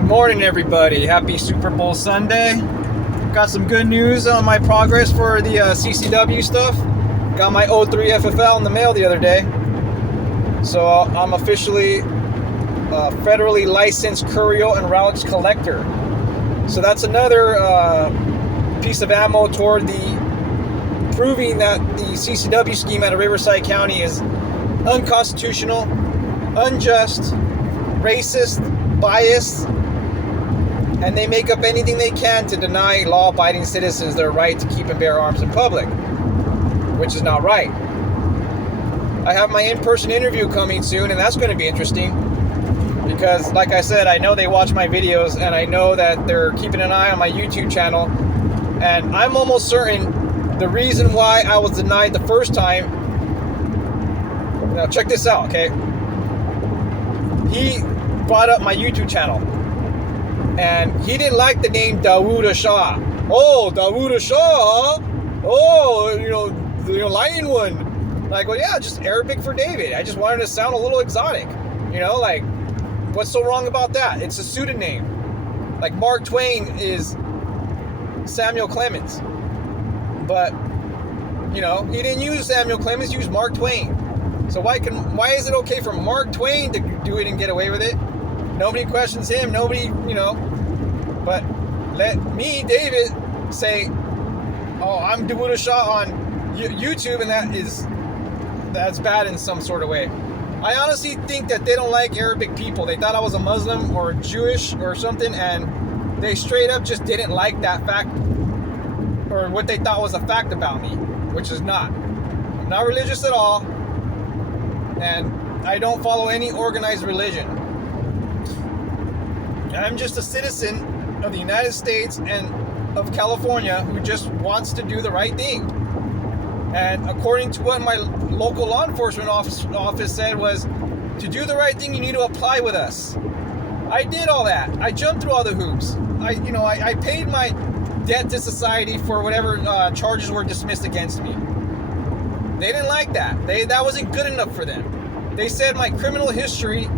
Good morning, everybody. Happy Super Bowl Sunday. Got some good news on my progress for the CCW stuff. Got my 03 FFL in the mail the other day. So I'm officially a federally licensed Curio and relic collector. So that's another piece of ammo toward the proving that the CCW scheme out of Riverside County is unconstitutional, unjust, racist, biased, and they make up anything they can to deny law-abiding citizens their right to keep and bear arms in public, which is not right. I have my in-person interview coming soon, and that's going to be interesting because, like I said, I know they watch my videos, and I know that they're keeping an eye on my YouTube channel, and I'm almost certain the reason why I was denied the first time. Now check this out, okay? He brought up my YouTube channel, and he didn't like the name Dawood Shah. Oh, Dawood Shah? Oh, the lion one. Like, well, yeah, just Arabic for David. I just wanted to sound a little exotic. Like, what's so wrong about that? It's a pseudonym. Like, Mark Twain is Samuel Clemens. But, he didn't use Samuel Clemens, he used Mark Twain. So why is it okay for Mark Twain to do it and get away with it? Nobody questions him. Nobody, But let me, David, say, "Oh, I'm Dawood Shah on YouTube," and that's bad in some sort of way. I honestly think that they don't like Arabic people. They thought I was a Muslim or Jewish or something, and they straight up just didn't like that fact, or what they thought was a fact about me, which is not. I'm not religious at all. And I don't follow any organized religion. I'm just a citizen of the United States and of California who just wants to do the right thing. And according to what my local law enforcement office said was, to do the right thing, you need to apply with us. I did all that. I jumped through all the hoops. I paid my debt to society for whatever charges were dismissed against me. They didn't like that. That wasn't good enough for them. They said my criminal history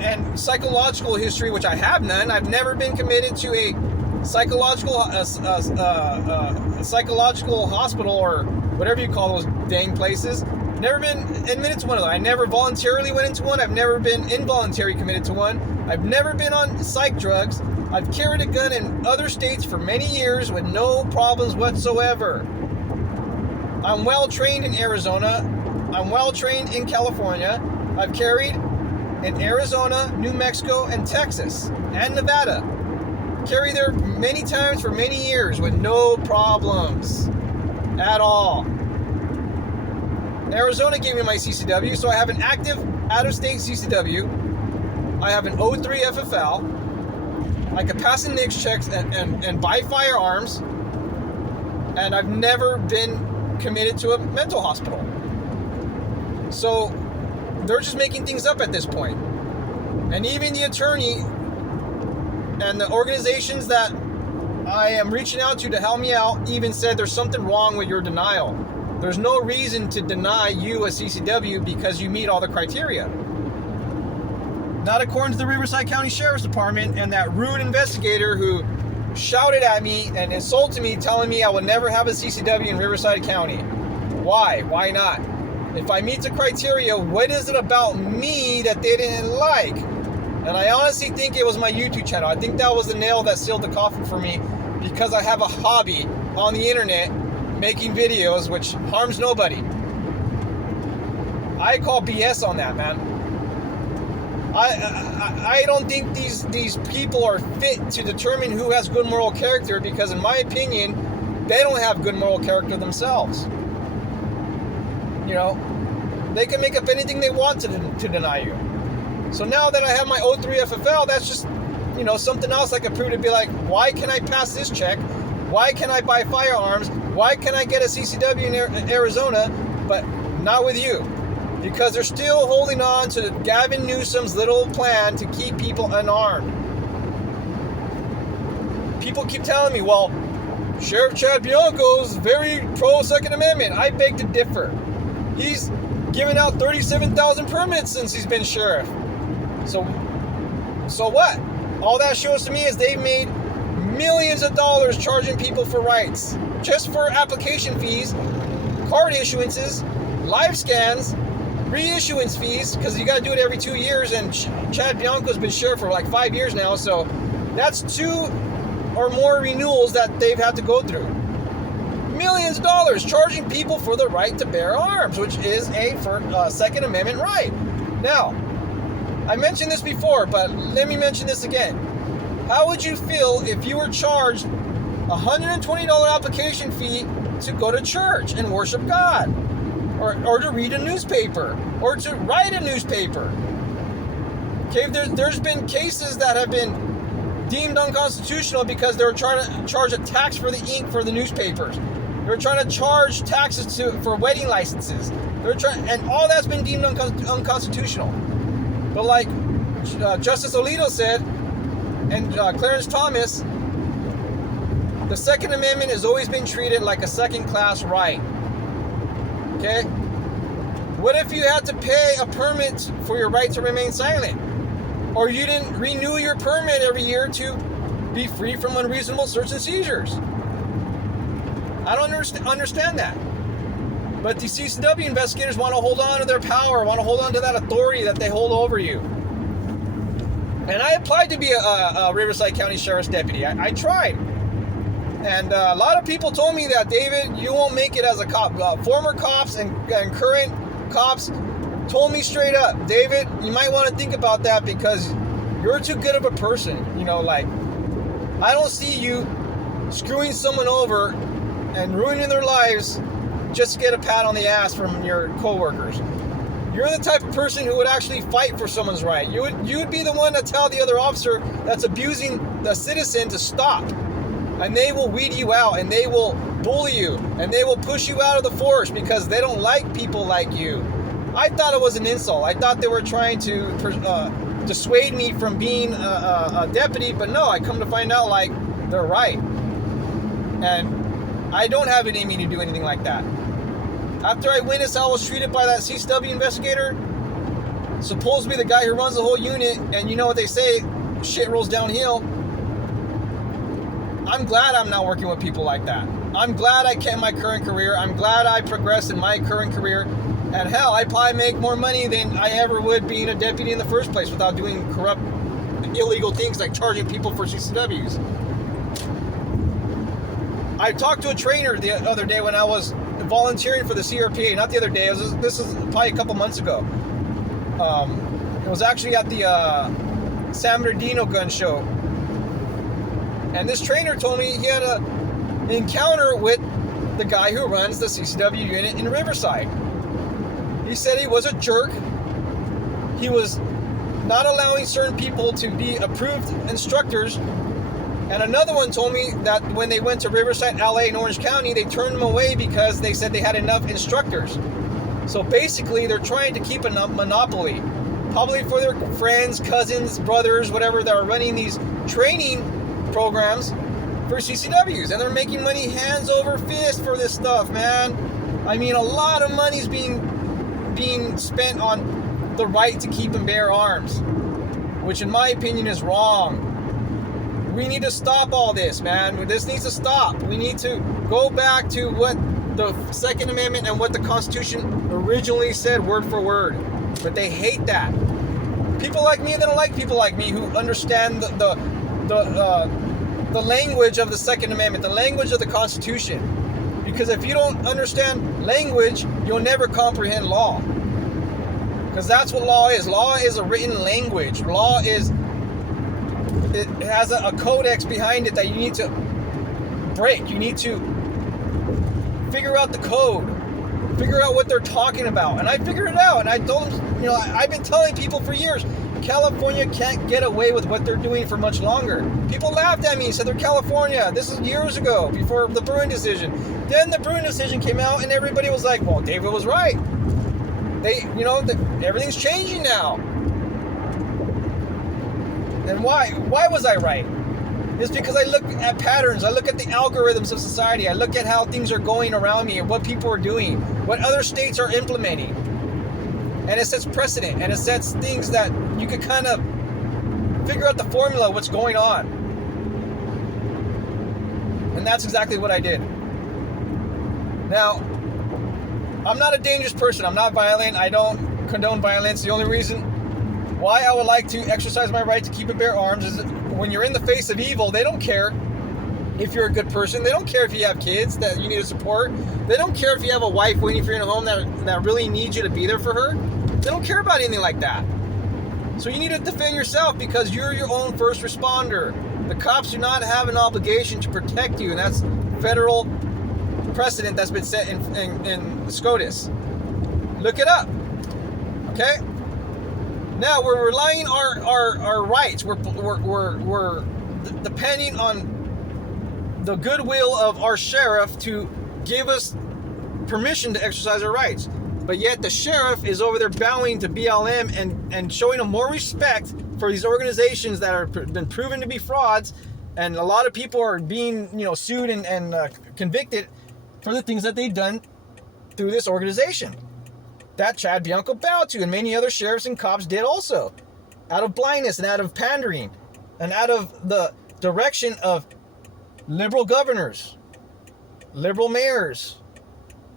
and psychological history, which I have none. I've never been committed to a psychological hospital or whatever you call those dang places. Never been admitted to one of them. I never voluntarily went into one. I've never been involuntarily committed to one. I've never been on psych drugs. I've carried a gun in other states for many years with no problems whatsoever. I'm well trained in Arizona. I'm well trained in California. I've carried in Arizona, New Mexico, and Texas, and Nevada. Carried there many times for many years with no problems at all. Arizona gave me my CCW, so I have an active out-of-state CCW. I have an 03 FFL. I can pass the NICS checks and buy firearms. And I've never been committed to a mental hospital. So they're just making things up at this point. And even the attorney and the organizations that I am reaching out to help me out even said there's something wrong with your denial. There's no reason to deny you a CCW because you meet all the criteria. Not according to the Riverside County Sheriff's Department and that rude investigator who shouted at me and insulted me, telling me I would never have a CCW in Riverside County. Why? Why not? If I meet the criteria, what is it about me that they didn't like? And I honestly think it was my YouTube channel. I think that was the nail that sealed the coffin for me because I have a hobby on the internet making videos which harms nobody. I call BS on that, man. I don't think these people are fit to determine who has good moral character because, in my opinion, they don't have good moral character themselves. They can make up anything they want to deny you. So now that I have my 03 FFL, that's just, something else I can prove to be like, why can I pass this check? Why can I buy firearms? Why can I get a CCW in Arizona, but not with you? Because they're still holding on to Gavin Newsom's little plan to keep people unarmed. People keep telling me, well, Sheriff Chad Bianco's very pro-Second Amendment. I beg to differ. He's given out 37,000 permits since he's been sheriff. So So what? All that shows to me is they've made millions of dollars charging people for rights, just for application fees, card issuances, live scans, reissuance fees, because you got to do it every 2 years, and Chad Bianco's been sheriff for like 5 years now, so that's 2 or more renewals that they've had to go through. Millions of dollars charging people for the right to bear arms, which is a Second Amendment right. Now, I mentioned this before, but let me mention this again. How would you feel if you were charged a $120 application fee to go to church and worship God? Or to read a newspaper? Or to write a newspaper? Okay, there's been cases that have been deemed unconstitutional because they were trying to charge a tax for the ink for the newspapers. They were trying to charge taxes for wedding licenses. And all that's been deemed unconstitutional. But like Justice Alito said, and Clarence Thomas, the Second Amendment has always been treated like a second-class right. Okay? What if you had to pay a permit for your right to remain silent? Or you didn't renew your permit every year to be free from unreasonable search and seizures? I don't understand that. But the CCW investigators want to hold on to their power, want to hold on to that authority that they hold over you. And I applied to be a Riverside County Sheriff's Deputy. I tried. And a lot of people told me that, David, you won't make it as a cop. Former cops and current cops told me straight up, David, you might want to think about that because you're too good of a person. You know, like, I don't see you screwing someone over and ruining their lives just to get a pat on the ass from your coworkers. You're the type of person who would actually fight for someone's right. You would be the one to tell the other officer that's abusing the citizen to stop. And they will weed you out, and they will bully you, and they will push you out of the force because they don't like people like you. I thought it was an insult. I thought they were trying to dissuade me from being a deputy, but no, I come to find out, like, they're right. And I don't have it in me to do anything like that. After I witnessed how I was treated by that CCW investigator, supposed to be the guy who runs the whole unit, and you know what they say, shit rolls downhill. I'm glad I'm not working with people like that. I'm glad I kept my current career. I'm glad I progressed in my current career. And hell, I probably make more money than I ever would being a deputy in the first place without doing corrupt, illegal things like charging people for CCWs. I talked to a trainer the other day when I was volunteering for the CRPA. Not the other day. This is probably a couple months ago. It was actually at the San Bernardino gun show. And this trainer told me he had an encounter with the guy who runs the CCW unit in Riverside. He said he was a jerk. He was not allowing certain people to be approved instructors. And another one told me that when they went to Riverside, LA, and Orange County, they turned them away because they said they had enough instructors. So basically, they're trying to keep a monopoly. Probably for their friends, cousins, brothers, whatever, that are running these training programs for CCWs. And they're making money hands over fist for this stuff, man. I mean, a lot of money's being spent on the right to keep and bear arms, which in my opinion is wrong. We need to stop all this, man. This needs to stop. We need to go back to what the Second Amendment and what the Constitution originally said word for word. But they hate that. People like me, they don't like people like me who understand the language of the Second Amendment, the language of the Constitution. Because if you don't understand language, you'll never comprehend law. Because that's what law is. Law is a written language. Law is, it has a codex behind it that you need to break. You need to figure out the code. Figure out what they're talking about. And I figured it out. And I told them, I've been telling people for years, California can't get away with what they're doing for much longer. People laughed at me and said they're California. This is years ago, before the Bruin decision. Then the Bruin decision came out and everybody was like, well, David was right. Everything's changing now. And why? Why was I right? It's because I look at patterns. I look at the algorithms of society. I look at how things are going around me and what people are doing, what other states are implementing. And it sets precedent, and it sets things that you could kind of figure out the formula, what's going on. And that's exactly what I did. Now, I'm not a dangerous person. I'm not violent. I don't condone violence. The only reason why I would like to exercise my right to keep and bear arms is that when you're in the face of evil, they don't care if you're a good person. They don't care if you have kids that you need to support. They don't care if you have a wife waiting for you in a home that really needs you to be there for her. They don't care about anything like that. So you need to defend yourself because you're your own first responder. The cops do not have an obligation to protect you, and that's federal precedent that's been set in SCOTUS. Look it up. Okay? Now we're relying our rights. We're depending on the goodwill of our sheriff to give us permission to exercise our rights. But yet the sheriff is over there bowing to BLM and showing them more respect for these organizations that are been proven to be frauds, and a lot of people are being sued and convicted for the things that they've done through this organization. That Chad Bianco bowed to, and many other sheriffs and cops did also, out of blindness and out of pandering and out of the direction of liberal governors, liberal mayors,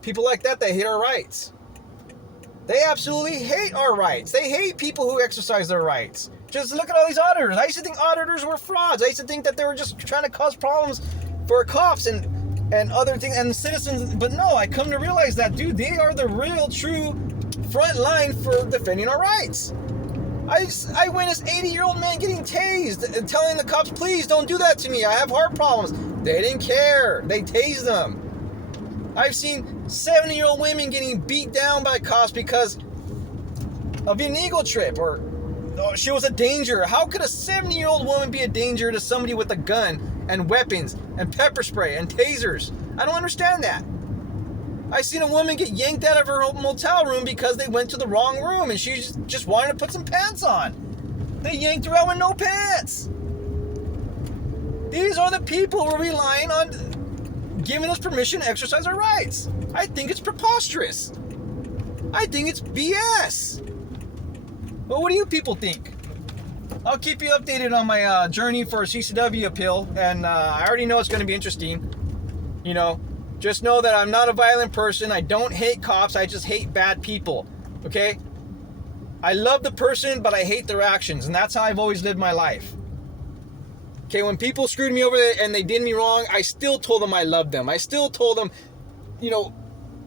people like that hate our rights. They absolutely hate our rights. They hate people who exercise their rights. Just look at all these auditors. I used to think auditors were frauds. I used to think that they were just trying to cause problems for cops and other things and citizens. But no, I come to realize that, dude, they are the real, true front line for defending our rights. I witnessed 80-year-old men getting tased and telling the cops, please don't do that to me. I have heart problems. They didn't care. They tased them. I've seen 70-year-old women getting beat down by cops because of an ego trip or she was a danger. How could a 70-year-old woman be a danger to somebody with a gun and weapons and pepper spray and tasers? I don't understand that. I've seen a woman get yanked out of her motel room because they went to the wrong room and she just wanted to put some pants on. They yanked her out with no pants. These are the people we're relying on giving us permission to exercise our rights. I think it's preposterous. I think it's BS. But what do you people think? I'll keep you updated on my journey for a CCW appeal, and I already know it's going to be interesting. Just know that I'm not a violent person. I don't hate cops. I just hate bad people. Okay? I love the person, but I hate their actions, and that's how I've always lived my life. Okay, when people screwed me over and they did me wrong, I still told them I loved them. I still told them,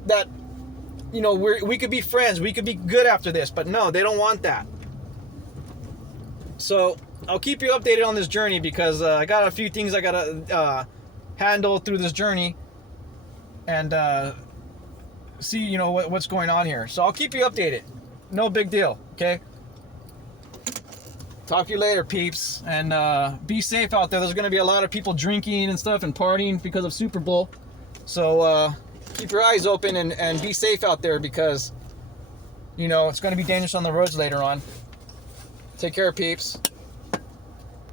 that, we could be friends. We could be good after this. But no, they don't want that. So I'll keep you updated on this journey because I got a few things I got to handle through this journey and see, what's going on here. So I'll keep you updated. No big deal, okay? Talk to you later, peeps, and be safe out there. There's going to be a lot of people drinking and stuff and partying because of Super Bowl. So keep your eyes open and be safe out there because, it's going to be dangerous on the roads later on. Take care, peeps.